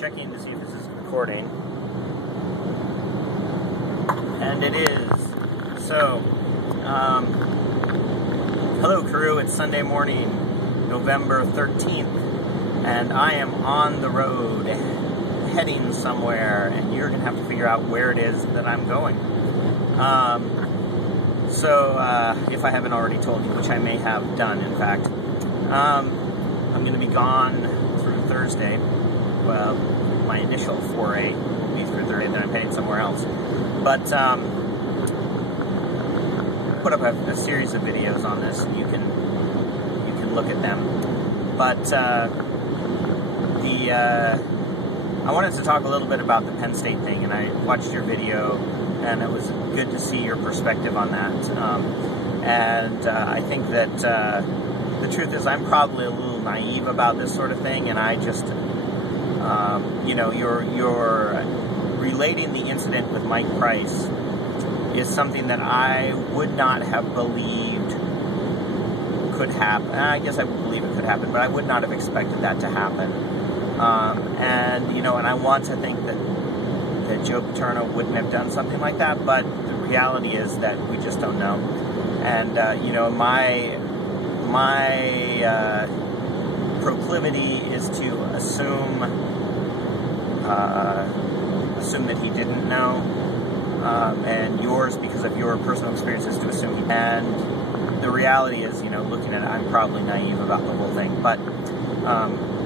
checking to see if this is recording. And it is. So, hello crew, it's Sunday morning, November 13th, and I am on the road, heading somewhere, and you're going to have to figure out where it is that I'm going. If I haven't already told you, which I may have done, in fact, I'm going to be gone through Thursday. Well, my initial foray will be through Thursday, then I'm heading somewhere else. But I put up a series of videos on this, and you can look at them. But I wanted to talk a little bit about the Penn State thing, and I watched your video, and it was good to see your perspective on that. I think that the truth is I'm probably a little naive about this sort of thing, and I just, you're relating the incident with Mike Price is something that I would not have believed could happen. I guess I would believe it could happen, but I would not have expected that to happen. And I want to think that Joe Paterno wouldn't have done something like that, but the reality is that we just don't know. And, my proclivity is to assume that he didn't know, and yours, because of your personal experiences, to assume he. And the reality is, looking at it, I'm probably naive about the whole thing, but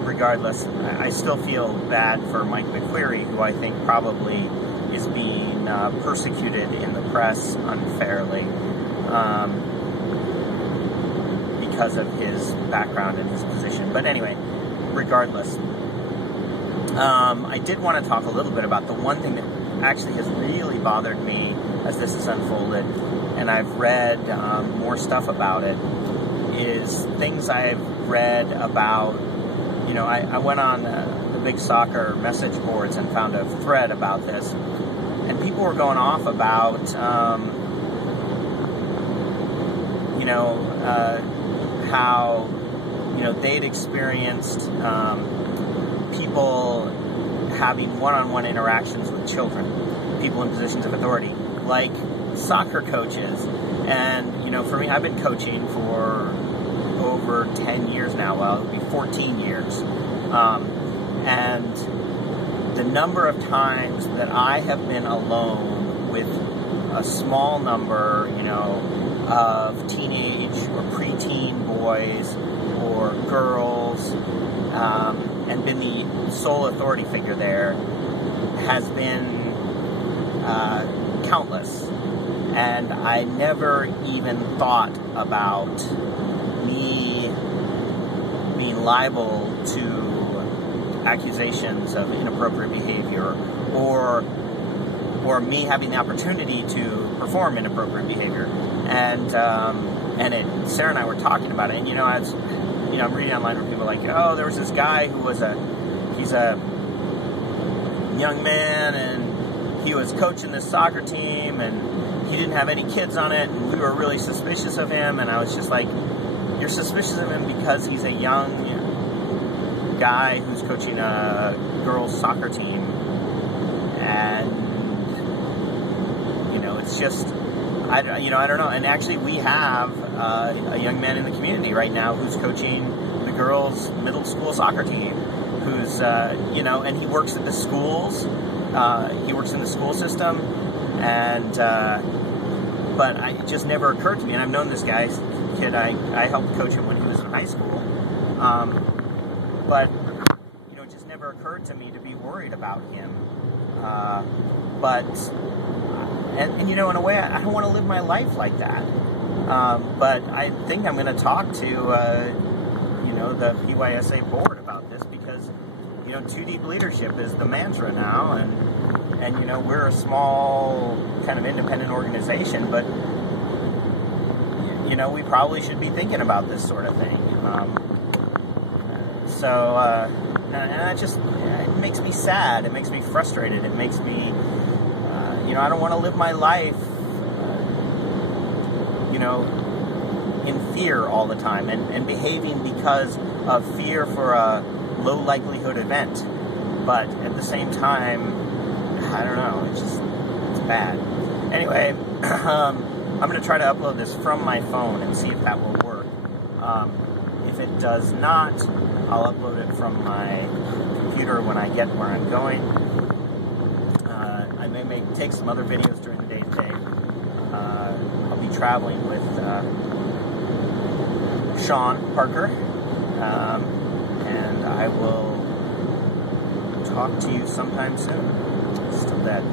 regardless, I still feel bad for Mike McQueary, who I think probably is being persecuted in the press unfairly because of his background and his position. But anyway, regardless, I did want to talk a little bit about the one thing that actually has really bothered me as this has unfolded, and I've read more stuff about it, is things I've read about. I went on the big soccer message boards and found a thread about this, and people were going off about, how, they'd experienced people having one-on-one interactions with children, people in positions of authority, like soccer coaches. And, for me, I've been coaching for over 10 years now. Well, it would be 14 years. And the number of times that I have been alone with a small number, of teenage or preteen boys or girls, and been the sole authority figure there, has been countless. And I never even thought about me being liable to accusations of inappropriate behavior, or me having the opportunity to perform inappropriate behavior. And Sarah and I were talking about it, and I'm reading online where people are like, oh, there was this guy who was he's a young man, and he was coaching this soccer team, and he didn't have any kids on it, and we were really suspicious of him. And I was just like, you're suspicious of him because he's a young guy who's coaching a girls' soccer team, and it's just, I don't know. And actually, we have a young man in the community right now who's coaching the girls' middle school soccer team, who's and he works at the schools. He works in the school system, and but it just never occurred to me. And I've known this kid. I helped coach him when he was in high school, but it just never occurred to me to be worried about him. And in a way, I don't want to live my life like that. But I think I'm going to talk to the PYSA board about this, because too deep leadership is the mantra now, and we're a small kind of independent organization, but we probably should be thinking about this sort of thing. And that just, it makes me sad. It makes me frustrated. It makes me, I don't want to live my life, in fear all the time, and behaving because of fear for a low likelihood event. but at the same time, I don't know, it's bad. Anyway, I'm going to try to upload this from my phone and see if that will work. If it does not, I'll upload it from my computer when I get where I'm going. I may take some other videos during the day today. I'll be traveling with Sean Parker, and I will talk to you sometime soon. Still dead.